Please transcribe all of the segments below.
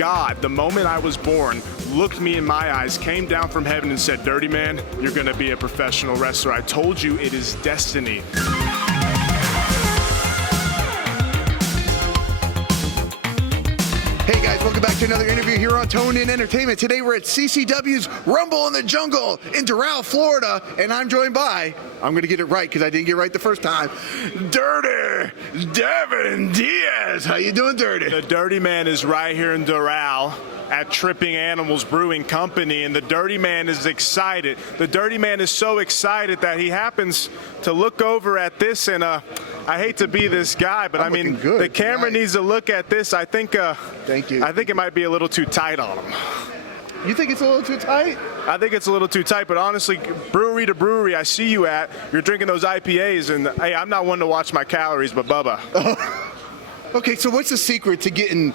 God, the moment I was born, looked me in my eyes, came down from heaven and said, Dirty man, you're gonna be a professional wrestler. I told you it is destiny. Hey guys, welcome back to another interview here on Tone In Entertainment. Today we're at CCW's Rumble in the Jungle in Doral, Florida, and I'm joined by, I'm going to get it right because I didn't get it right the first time, Dirty Devin Diaz. How you doing, Dirty? The Dirty Man is right here in Doral at Tripping Animals Brewing Company, and the Dirty Man is excited. The Dirty Man is so excited that he happens to look over at this, and I hate to be this guy, but I mean, the camera needs to look at this. I think, thank you. I think it might be a little too tight on him. You think it's a little too tight? I think it's a little too tight, but honestly, brewery to brewery I see you at, you're drinking those IPAs, and hey, I'm not one to watch my calories, but Bubba. Okay, so what's the secret to getting,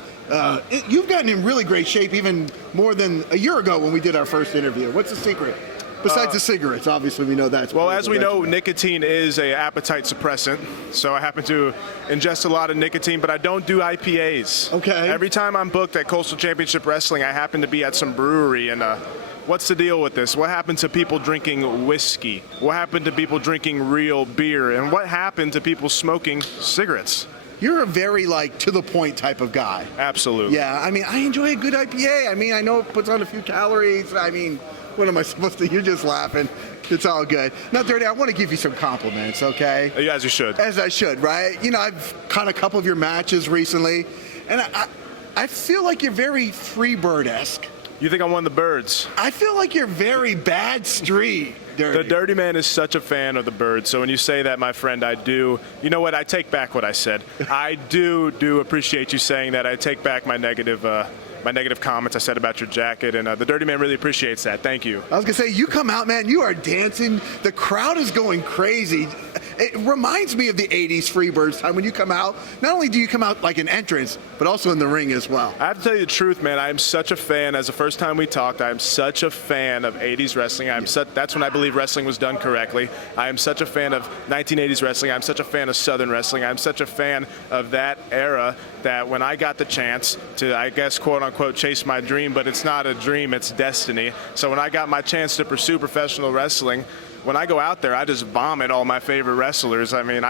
you've gotten in really great shape even more than a year ago when we did our first interview. What's the secret? Besides the cigarettes, obviously we know that's well, as we know, nicotine is an appetite suppressant, so I happen to ingest a lot of nicotine, but I don't do IPAs. Okay. Every time I'm booked at Coastal Championship Wrestling, I happen to be at some brewery, and what's the deal with this? What happened to people drinking whiskey? What happened to people drinking real beer? And what happened to people smoking cigarettes? You're a very, like, to-the-point type of guy. Absolutely. Yeah, I mean, I enjoy a good IPA. I mean, I know it puts on a few calories. I mean, what am I supposed to? You're just laughing. It's all good. Now, Dirty, I want to give you some compliments, okay? As you should. As I should, right? You know, I've caught a couple of your matches recently, and I feel like you're very Freebird-esque. You think I'm one of the birds? I feel like you're very bad street, Dirty. The Dirty Man is such a fan of the birds, so when you say that, my friend, I do. You know what? I take back what I said. I do appreciate you saying that. I take back my negative comments I said about your jacket, and the Dirty Man really appreciates that. Thank you. I was going to say, you come out, man, you are dancing. The crowd is going crazy. It reminds me of the 80s Freebirds time when you come out. Not only do you come out like an entrance, but also in the ring as well. I have to tell you the truth, man. I am such a fan. As the first time we talked, I am such a fan of 80s wrestling. That's when I believe wrestling was done correctly. I am such a fan of 1980s wrestling. I'm such a fan of Southern wrestling. I'm such a fan of that era that when I got the chance to, I guess, quote unquote, chase my dream, but it's not a dream, it's destiny. So when I got my chance to pursue professional wrestling, when I go out there, I just vomit all my favorite wrestlers. I mean,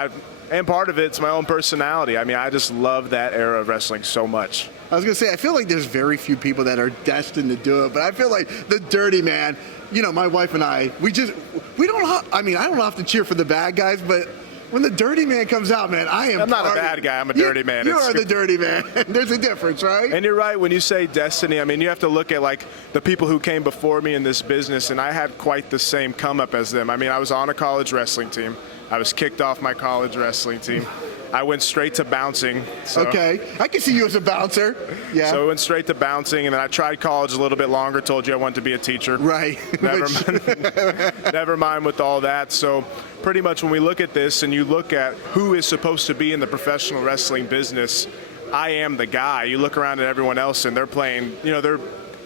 and part of it's my own personality. I mean, I just love that era of wrestling so much. I was going to say, I feel like there's very few people that are destined to do it, but I feel like the Dirty Man, you know, my wife and I, we don't, I mean, I don't often cheer for the bad guys, but when the Dirty Man comes out, man, I'm not a bad guy, I'm a dirty man. You are the Dirty Man. There's a difference, right? And you're right, when you say destiny, I mean, you have to look at, like, the people who came before me in this business, and I had quite the same come-up as them. I mean, I was on a college wrestling team. I was kicked off my college wrestling team. I went straight to bouncing. So. Okay, I can see you as a bouncer. Yeah. So I went straight to bouncing, and then I tried college a little bit longer, told you I wanted to be a teacher. Right. Never mind with all that. So pretty much when we look at this and you look at who is supposed to be in the professional wrestling business, I am the guy. You look around at everyone else and they're playing, you know, they're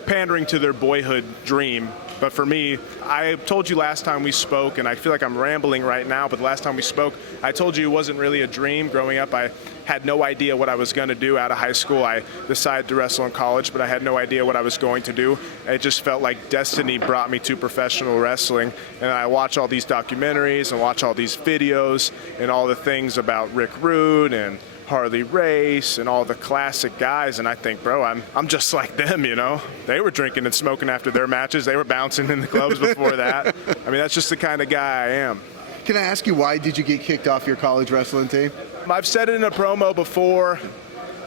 pandering to their boyhood dream. But for me, I told you last time we spoke, and I feel like I'm rambling right now, but the last time we spoke, I told you it wasn't really a dream. Growing up, I had no idea what I was going to do out of high school. I decided to wrestle in college, but I had no idea what I was going to do. It just felt like destiny brought me to professional wrestling. And I watch all these documentaries and watch all these videos and all the things about Rick Rude and Harley Race and all the classic guys, and I think, bro, I'm just like them, you know? They were drinking and smoking after their matches. They were bouncing in the clubs before that. I mean, that's just the kind of guy I am. Can I ask you, why did you get kicked off your college wrestling team? I've said it in a promo before.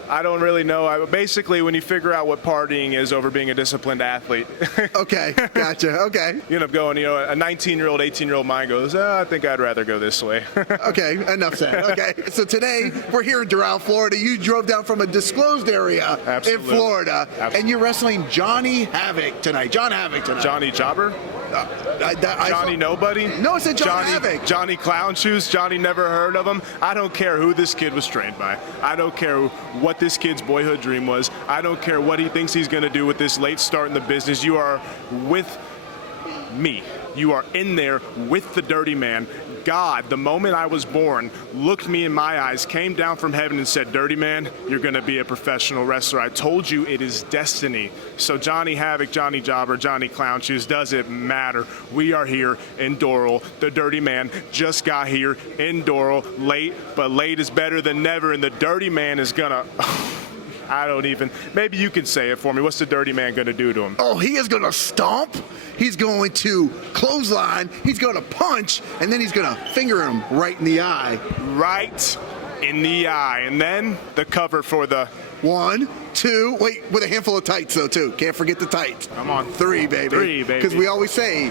I don't really know. Basically, when you figure out what partying is over being a disciplined athlete. Okay, gotcha, okay. You end up going, you know, a 19-year-old, 18-year-old mind goes, I think I'd rather go this way. Okay, enough said. Okay, so today we're here in Doral, Florida. You drove down from a disclosed area in Florida, and you're wrestling Johnny Havok tonight. John Havok tonight. Johnny Jobber? Johnny Nobody? No, I said John Havok. Johnny Clown Shoes? Johnny never heard of him? I don't care who this kid was trained by. I don't care what this kid's boyhood dream was. I don't care what he thinks he's going to do with this late start in the business. You are with me. You are in there with the Dirty Man. God, the moment I was born, looked me in my eyes, came down from heaven and said, Dirty Man, you're going to be a professional wrestler. I told you it is destiny. So Johnny Havok, Johnny Jobber, Johnny Clown Shoes, doesn't matter. We are here in Doral. The Dirty Man just got here in Doral, late, but late is better than never, and the Dirty Man is going to... I don't even, maybe you can say it for me. What's the Dirty Man going to do to him? Oh, he is going to stomp. He's going to clothesline. He's going to punch. And then he's going to finger him right in the eye. Right in the eye. And then the cover for the... 1, 2, wait, with a handful of tights, though, too. Can't forget the tights. I'm on 3, baby. 3, baby. Because we always say,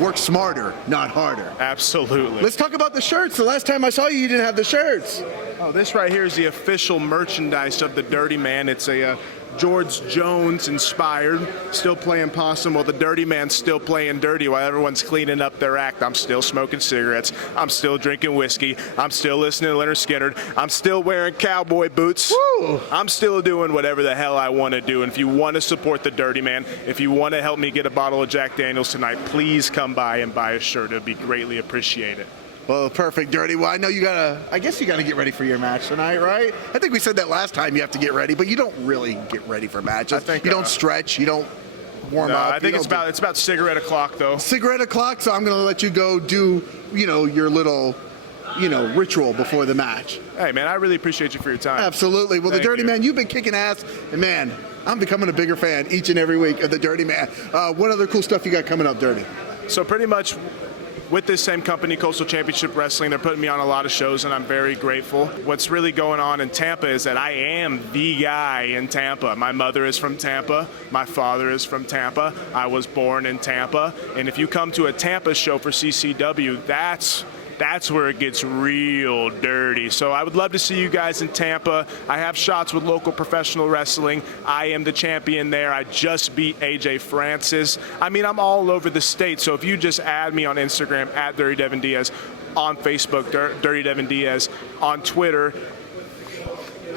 work smarter, not harder. Absolutely. Let's talk about the shirts. The last time I saw you, you didn't have the shirts. Oh, this right here is the official merchandise of the Dirty Man. It's a George Jones inspired, still playing possum while the Dirty Man's still playing dirty while everyone's cleaning up their act. I'm still smoking cigarettes. I'm still drinking whiskey. I'm still listening to Leonard Skinner. I'm still wearing cowboy boots. Woo! I'm still doing whatever the hell I want to do. And if you want to support the Dirty Man, if you want to help me get a bottle of Jack Daniels tonight, please come by and buy a shirt. It would be greatly appreciated. Well, perfect, Dirty. Well, I know I guess you gotta get ready for your match tonight, right? I think we said that last time you have to get ready, but you don't really get ready for matches. You don't stretch, you don't warm up. I think it's about cigarette o'clock, though. Cigarette o'clock, so I'm gonna let you go do, your little, ritual before the match. Hey, man, I really appreciate you for your time. Absolutely. Well, the Dirty Man, you've been kicking ass, and man, I'm becoming a bigger fan each and every week of the Dirty Man. What other cool stuff you got coming up, Dirty? So pretty much with this same company, Coastal Championship Wrestling, they're putting me on a lot of shows, and I'm very grateful. What's really going on in Tampa is that I am the guy in Tampa. My mother is from Tampa. My father is from Tampa. I was born in Tampa. And if you come to a Tampa show for CCW, that's where it gets real dirty. So I would love to see you guys in Tampa. I have shots with local professional wrestling. I am the champion there. I just beat AJ Francis. I mean, I'm all over the state. So if you just add me on Instagram at Dirty Devin Diaz, on Facebook, Dirty Devin Diaz, on Twitter,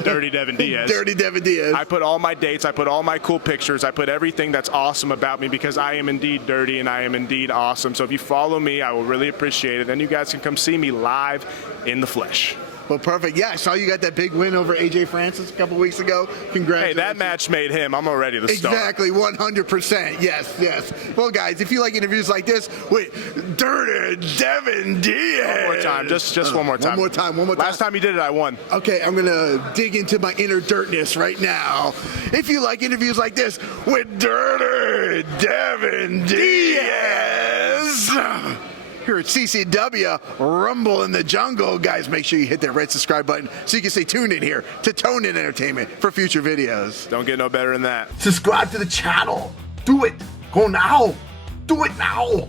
Dirty Devin Diaz. Dirty Devin Diaz. I put all my dates, I put all my cool pictures, I put everything that's awesome about me because I am indeed dirty and I am indeed awesome. So if you follow me, I will really appreciate it. Then you guys can come see me live in the flesh. Well, perfect. Yeah, I saw you got that big win over AJ Francis a couple weeks ago. Congratulations. Hey, that match made him. I'm already the star. Exactly, 100%. Yes. Well, guys, if you like interviews like this, wait, Dirty Devin Diaz. One more time. Just one more time. One more time. Last time you did it, I won. Okay, I'm going to dig into my inner dirtness right now. If you like interviews like this with Dirty Devin Diaz. Here at CCW, Rumble in the Jungle. Guys, make sure you hit that red subscribe button so you can stay tuned in here to Tone In Entertainment for future videos. Don't get no better than that. Subscribe to the channel. Do it. Go now. Do it now.